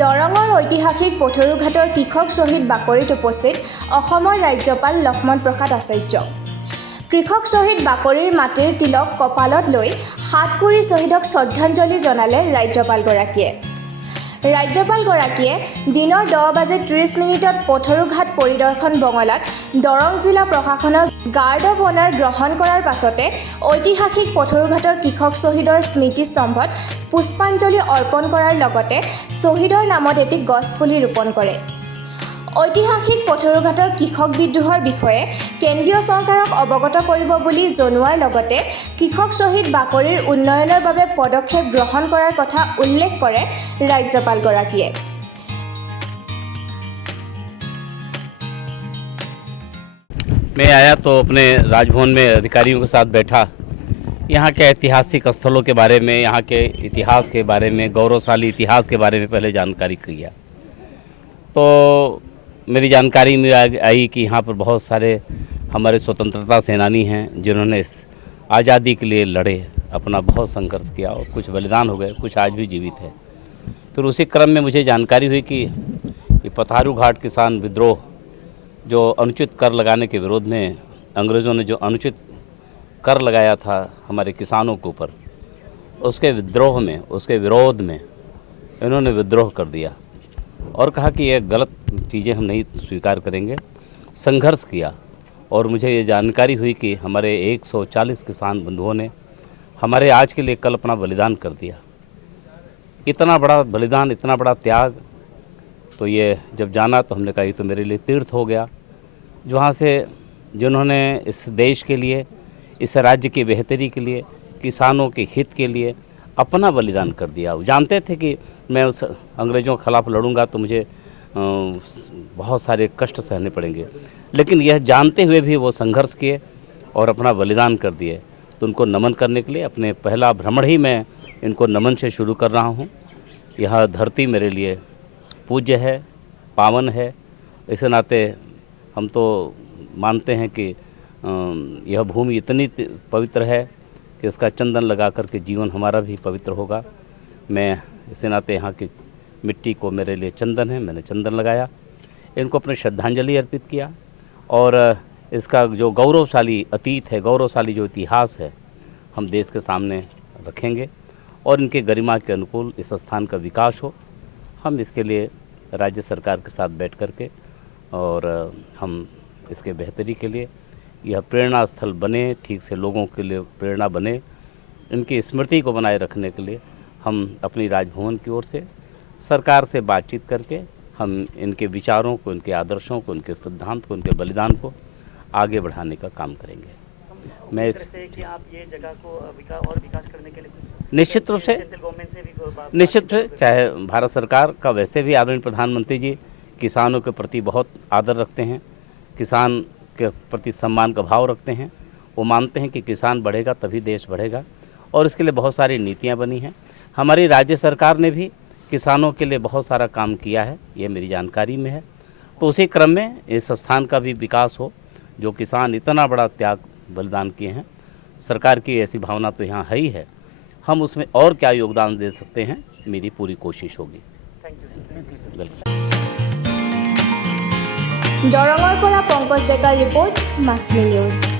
দৰঙৰ ঐতিহাসিক পথৰুঘাটৰ কৃষক শ্বহীদ বাকৰিত উপস্থিত অসমৰ ৰাজ্যপাল লক্ষ্মণ প্ৰসাদ আচাৰ্য। কৃষক শ্বহীদ বাকৰিৰ মাটিৰ তিলক কপালত লৈ হাতপুৰি শ্বহীদক শ্ৰদ্ধাঞ্জলি জনালে ৰাজ্যপালগৰাকীয়ে। দিনৰ 10:30 পথৰুঘাট পৰিদৰ্শন বঙলাত দৰং জিলা প্ৰশাসনৰ গাৰ্ড অৱ অনাৰ গ্ৰহণ কৰাৰ পাছতে ঐতিহাসিক পথৰুঘাটৰ কৃষক শ্বহীদৰ স্মৃতিস্তম্ভত পুষ্পাঞ্জলি অৰ্পণ কৰাৰ লগতে শ্বহীদৰ নামত এটি গছপুলি ৰোপণ কৰে। ঐতিহাসিক পথৰুঘাটৰ কৃষক বিদ্ৰোহৰ বিষয়ে কেন্দ্ৰীয় চৰকাৰক অৱগত কৰিব বুলি জনোৱাৰ লগতে কৃষক শ্বহীদ বাকৰিৰ উন্নয়নৰ বাবে পদক্ষেপ গ্ৰহণ কৰাৰ কথা উল্লেখ কৰে ৰাজ্যপালগৰাকীয়ে। मैं आया तो अपने राजभवन में अधिकारियों के साथ बैठा, यहाँ के ऐतिहासिक स्थलों के बारे में, यहाँ के इतिहास के बारे में, गौरवशाली इतिहास के बारे में पहले जानकारी किया। तो मेरी जानकारी में आई कि यहाँ पर बहुत सारे हमारे स्वतंत्रता सेनानी हैं जिन्होंने इस आज़ादी के लिए लड़े, अपना बहुत संघर्ष किया और कुछ बलिदान हो गए, कुछ आज भी जीवित है। फिर उसी क्रम में मुझे जानकारी हुई कि ये पथारू घाट किसान विद्रोह, जो अनुचित कर लगाने के विरोध में अंग्रेज़ों ने जो अनुचित कर लगाया था हमारे किसानों के ऊपर, उसके विद्रोह में, उसके विरोध में इन्होंने विद्रोह कर दिया और कहा कि ये गलत चीज़ें हम नहीं स्वीकार करेंगे, संघर्ष किया। और मुझे ये जानकारी हुई कि हमारे 140 किसान बंधुओं ने हमारे आज के लिए कल अपना बलिदान कर दिया। इतना बड़ा बलिदान, इतना बड़ा त्याग, तो ये जब जाना तो हमने कहा ये तो मेरे लिए तीर्थ हो गया। जहाँ से जिन्होंने इस देश के लिए, इस राज्य की बेहतरी के लिए, किसानों के हित के लिए अपना बलिदान कर दिया। जानते थे कि मैं उस अंग्रेज़ों के ख़िलाफ़ लड़ूंगा तो मुझे बहुत सारे कष्ट सहने पड़ेंगे, लेकिन यह जानते हुए भी वो संघर्ष किए और अपना बलिदान कर दिए। तो उनको नमन करने के लिए अपने पहला भ्रमण ही मैं इनको नमन से शुरू कर रहा हूँ। यह धरती मेरे लिए पूज्य है, पावन है। इस नाते हम तो मानते हैं कि यह भूमि इतनी पवित्र है कि इसका चंदन लगा कर के जीवन हमारा भी पवित्र होगा। मैं इस नाते यहाँ की मिट्टी को, मेरे लिए चंदन है, मैंने चंदन लगाया, इनको अपने श्रद्धांजलि अर्पित किया और इसका जो गौरवशाली अतीत है, गौरवशाली जो इतिहास है, हम देश के सामने रखेंगे और इनके गरिमा के अनुकूल इस स्थान का विकास हो। हम इसके लिए राज्य सरकार के साथ बैठ कर के और हम इसके बेहतरी के लिए यह प्रेरणा स्थल बने, ठीक से लोगों के लिए प्रेरणा बने, इनकी स्मृति को बनाए रखने के लिए हम अपनी राजभवन की ओर से सरकार से बातचीत करके हम इनके विचारों को, इनके आदर्शों को, इनके सिद्धांत को, इनके बलिदान को आगे बढ़ाने का काम करेंगे। मैं कि आप ये जगह को और विकास करने के लिए निश्चित रूप से चाहे भारत सरकार का, वैसे भी आदरणीय प्रधानमंत्री जी किसानों के प्रति बहुत आदर रखते हैं, किसान के प्रति सम्मान का भाव रखते हैं। वो मानते हैं कि किसान बढ़ेगा तभी देश बढ़ेगा और इसके लिए बहुत सारी नीतियां बनी हैं। हमारी राज्य सरकार ने भी किसानों के लिए बहुत सारा काम किया है, ये मेरी जानकारी में है। तो उसी क्रम में इस स्थान का भी विकास हो, जो किसान इतना बड़ा त्याग बलिदान किए हैं। सरकार की ऐसी भावना तो यहाँ है ही है, हम उसमें और क्या योगदान दे सकते हैं, मेरी पूरी कोशिश होगी। দৰঙৰ পৰা পংকজ ডেকাৰ ৰিপৰ্ট, মাছমি নিউজ।